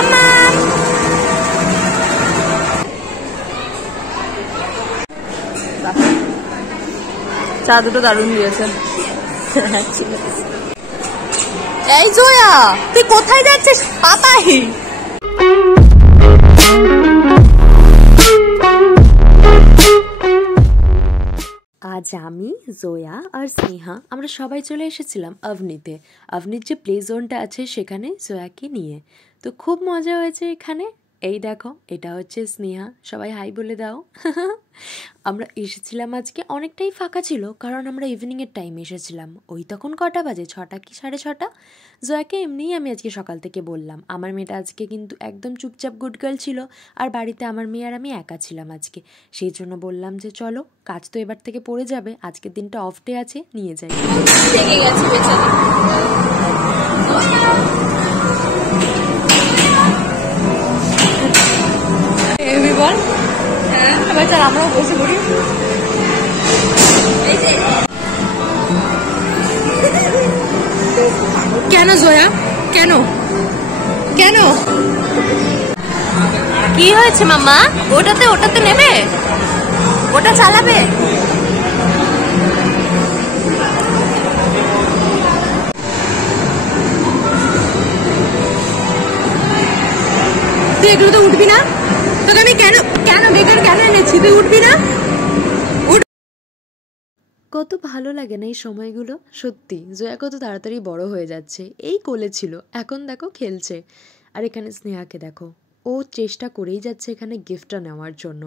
মাম্মা চা দুটো দারুণ দিয়েছে। এই জয়া তুই কোথায় যাচ্ছিস পাপাই? আজ আমি জয়া আর স্নেহা আমরা সবাই চলে এসেছিলাম আভনিতে। আভনির যে প্লে জোনটা আছে সেখানে জয়াকে নিয়ে, তো খুব মজা হয়েছে এখানে। এই দেখো এটা হচ্ছে স্নেহা, সবাই হাই বলে দাও। আমরা এসেছিলাম আজকে অনেকটাই ফাঁকা ছিল, কারণ আমরা ইভিনিংয়ের টাইম এসেছিলাম। ওই তখন কটা বাজে, 6টা কি 6:30। জয়াকে এমনিই আমি আজকে সকাল থেকে বললাম, আমার মেয়েটা আজকে কিন্তু একদম চুপচাপ গুড গার্ল ছিল, আর বাড়িতে আমার মেয়ে আর আমি একা ছিলাম আজকে। সেই জন্য বললাম যে চলো, কাজ তো এবার থেকে পড়ে যাবে, আজকের দিনটা অফ ডে আছে, নিয়ে যাই। আমরাও বসে পড়ি। কেন জয়া, কেন কেন কি হয়েছে মাম্মা? ওটাতে নেবে, ওটা চালাবে। তুই এগুলো তো উঠবি না, তোকে আমি কেন বেকার কেন এনেছি, তুই উঠবি না? কত ভালো লাগে না এই সময়গুলো, সত্যি। জয়া কত তাড়াতাড়ি বড় হয়ে যাচ্ছে, এই কোলে ছিল, এখন দেখো খেলছে। আর এখানে স্নেহাকে দেখো, ও চেষ্টা করেই যাচ্ছে এখানে গিফটটা নেওয়ার জন্য,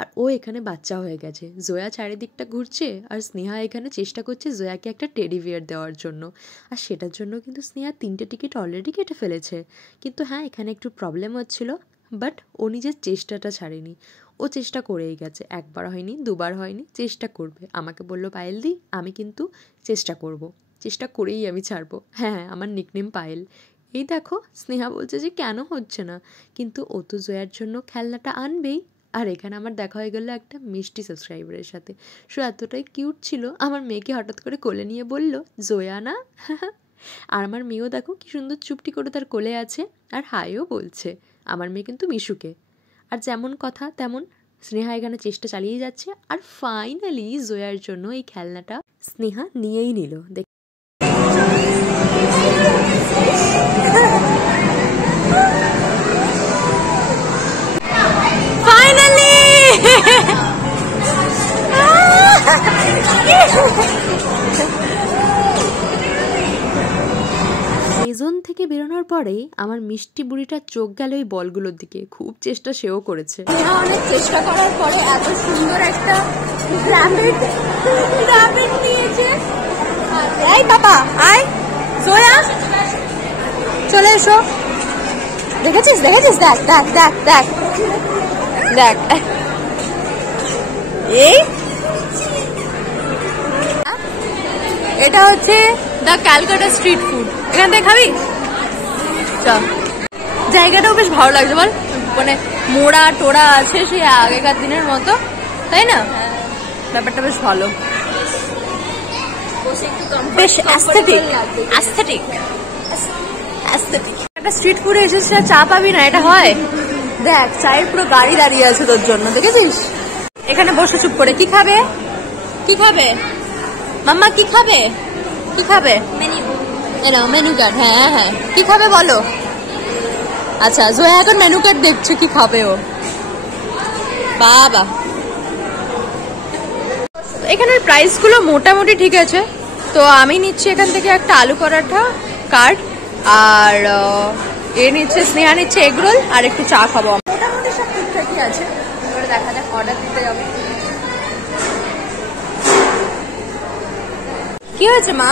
আর ও এখানে বাচ্চা হয়ে গেছে। জয়া চারিদিকটা ঘুরছে আর স্নেহা এখানে চেষ্টা করছে জয়াকে একটা টেডি বিয়ার দেওয়ার জন্য। আর সেটার জন্য কিন্তু স্নেহা 3টে টিকিট অলরেডি কেটে ফেলেছে। কিন্তু হ্যাঁ, এখানে একটু প্রবলেম হচ্ছিল, বাট ও নিজের চেষ্টাটা ছাড়েনি। ও চেষ্টা করেই গেছে, একবার হয়নি, দুবার হয়নি, চেষ্টা করবে। আমাকে বললো পায়েল দি, আমি কিন্তু চেষ্টা করব, চেষ্টা করেই আমি ছাড়বো। হ্যাঁ, আমার নিকনেম পায়েল। এই দেখো স্নেহা বলছে যে কেন হচ্ছে না, কিন্তু ও তো জয়ার জন্য খেলনাটা আনবেই। আর এখানে আমার দেখা হয়ে গেলো একটা মিষ্টি সাবস্ক্রাইবারের সাথে। সো এতটাই কিউট ছিল, আমার মেয়েকে হঠাৎ করে কোলে নিয়ে বলল জয়া না। আর আমার মেয়েও দেখো কি সুন্দর চুপটি করে তার কোলে আছে, আর হাইও বলছে। আমার মেয়ে কিন্তু মিশুকে। আর যেমন কথা তেমন স্নেহা এখানে চেষ্টা চালিয়ে যাচ্ছে, আর ফাইনালি জয়ার জন্য এই খেলনাটা স্নেহা নিয়েই নিল। ফাইনালি সেজন থেকে বেরোনোর পরেই আমার মিষ্টি বুড়িটার চোখ গেল এই বলগুলোর দিকে। খুব চেষ্টা সেও করেছে। অনেক চেষ্টা করার পরে এত সুন্দর একটা র্যাবিট নিয়েছে। এই বাবা আয়, জয়া চলে এসো। দেখেছিস দেখ দেখ দেখ দেখ দেখ, এই এটা হচ্ছে দ্য ক্যালকাটা স্ট্রিট ফুড। এখান থেকে খাবি? জায়গাটাও বেশ ভালো লাগছে বল, মানে মোড়া টোড়া আছে সেই আগেকার দিনের মতো, তাই না? ব্যাপারটা বেশ ভালো, বেশ অ্যাস্থেটিক। একটা স্ট্রিট ফুডে এসেছিস, চা পাবি না, এটা হয়? দেখ চায়ের পুরো গাড়ি দাঁড়িয়ে আছে তোর জন্য, দেখেছিস? এখানে বসে চুপ করে কি খাবে? কি খাবে মাম্মা? কি খাবে? কি খাবে? Menu card. হ্যাঁ হ্যাঁ, কি খাবে বলো? আচ্ছা, জয়া এখন মেনু কার্ড দেখছে কি খাবে ও। বাবা, এখানের প্রাইস গুলো মোটামুটি ঠিক আছে। তো আমি নিচ্ছি এখান থেকে একটা আলু পরাঠা কার্ড, আর নিচ্ছে স্নেহা নিচ্ছে এগ রোল, আর একটু চা খাবো। মোটামুটি সব ঠিকঠাকই আছে। এবারে দেখা যাক, অর্ডার দিতে যাবে। কি হয়েছে মা?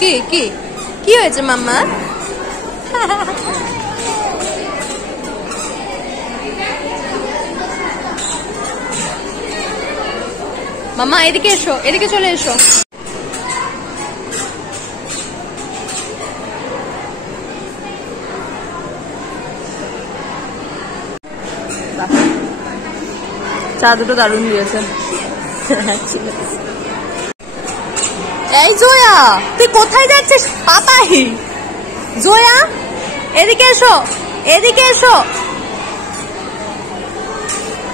কি কি কি হয়েছে মাম্মা? মাম্মা এদিকে এসো, এদিকে চলে এসো। চা দুটো দারুণ দিয়েছে। এই জয়া তুই কোথায় যাচ্ছিস পাপাই? জয়া এদিকে এসো, এদিকে এসো।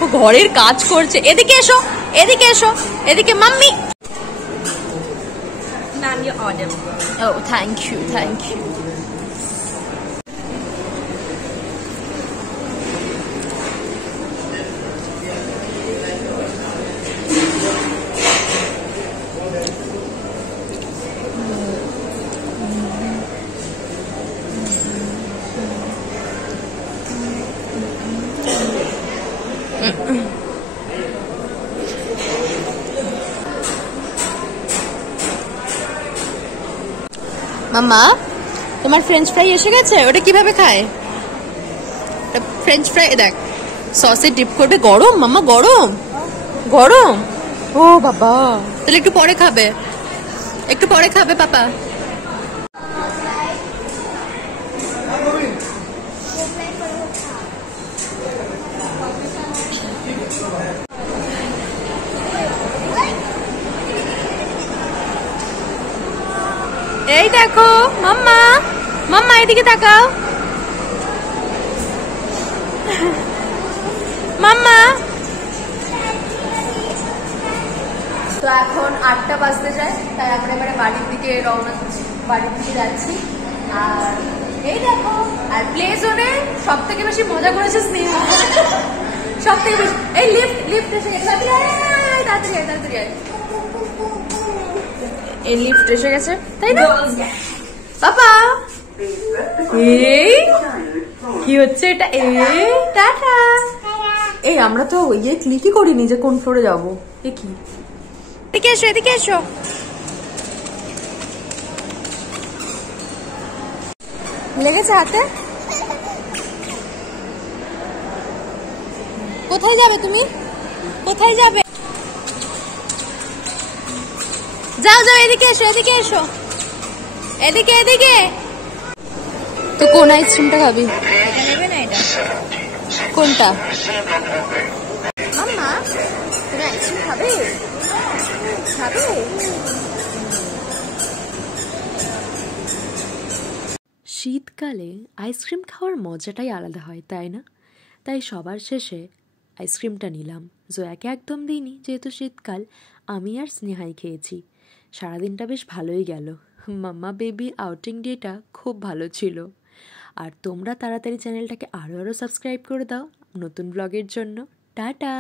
ও ঘরের কাজ করছে। এদিকে এসো, এদিকে এসো, এদিকে mummy. Ma'am, your order. Oh thank you, thank you. Mamma, তোমার ফ্রেঞ্চ ফ্রাই এসে গেছে? ওটা কিভাবে খায়? ফ্রেঞ্চ ফ্রাই দেখ, সসে ডিপ করবে। গরম মাম্মা, গরম গরম। ও বাবা, তাহলে একটু পরে খাবে, একটু পরে খাবে পাপা। এই দেখো মাম্মা, মাম্মা এদিকে তাকাও। মাম্মা, তো এখন 8টা বাজতে যায়, তাই আমরা এবারে বাড়ির দিকে রওনা দিচ্ছি, বাড়ির দিকে যাচ্ছি। আর এই দেখো, আর প্লে জোনে সব থেকে বেশি মজা করেছে স্নেহ, সব থেকে বেশি। এই লিফট, লিফট এসে গেছে, তাড়াতাড়ি আয়, তাড়াতাড়ি আয়। এই লিফট এসে গেছে, তাই না পাপা? এই কি হচ্ছে এটা? এই টাটা। এই আমরা তো ইয়ে ক্লিকই করিনি যে কোন ফ্লোরে যাবো। এ কি? এদিকে এসো, এদিকে এসো। লেগেছে হাতে? কোথায় যাবে তুমি? কোথায় যাবে? যাও যাও, এদিকে এসো, এদিকে এসো, এদিকে এদিকে। তো কোন আইসক্রিমটা খাবি? এটা নেবে না এটা? কোনটা? মাম্মা, তুমি আইসক্রিম খাবে? খাবে? শীতকালে আইসক্রিম খাওয়ার মজাটাই আলাদা হয়, তাই না? তাই সবার শেষে আইসক্রিমটা নিলাম। জয়াকে একদম দিইনি, যেহেতু শীতকাল। আমি আর স্নেহাই খেয়েছি। সারাদিনটা বেশ ভালোই গেল। মাম্মা বেবি আউটিং ডেটা খুব ভালো ছিল। আর তোমরা তাড়াতাড়ি চ্যানেলটাকে আরও সাবস্ক্রাইব করে দাও নতুন ব্লগের জন্য। টাটা।